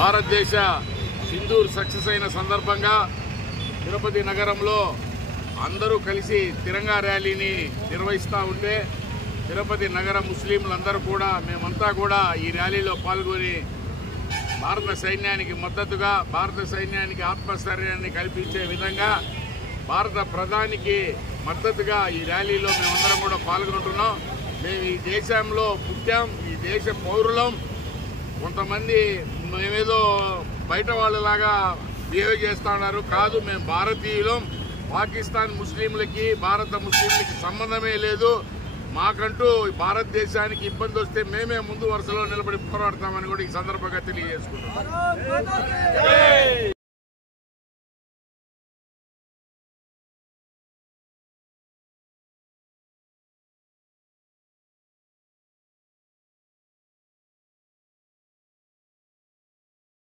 భారతదేశ సింధూర్ సక్సెస్ అయిన సందర్భంగా తిరుపతి నగరంలో అందరూ కలిసి తిరంగా ర్యాలీని నిర్వహిస్తూ ఉంటే తిరుపతి నగర ముస్లింలందరూ కూడా మేమంతా కూడా ఈ ర్యాలీలో పాల్గొని భారత సైన్యానికి మద్దతుగా భారత సైన్యానికి ఆత్మస్థైర్యాన్ని కల్పించే విధంగా భారత ప్రధానికి మద్దతుగా ఈ ర్యాలీలో మేమందరం కూడా పాల్గొంటున్నాం. మేము ఈ దేశంలో పుట్టాం, ఈ దేశ పౌరులం. కొంతమంది మేమేదో బయట వాళ్ళలాగా బిహేవ్ చేస్తూ ఉన్నారు. కాదు, మేము భారతీయులం. పాకిస్తాన్ ముస్లింలకి భారత ముస్లింలకి సంబంధమే లేదు. మాకంటూ భారతదేశానికి ఇబ్బంది వస్తే మేమే ముందు వరుసలో నిలబడి పోరాడతామని కూడా ఈ సందర్భంగా తెలియజేసుకుంటాం.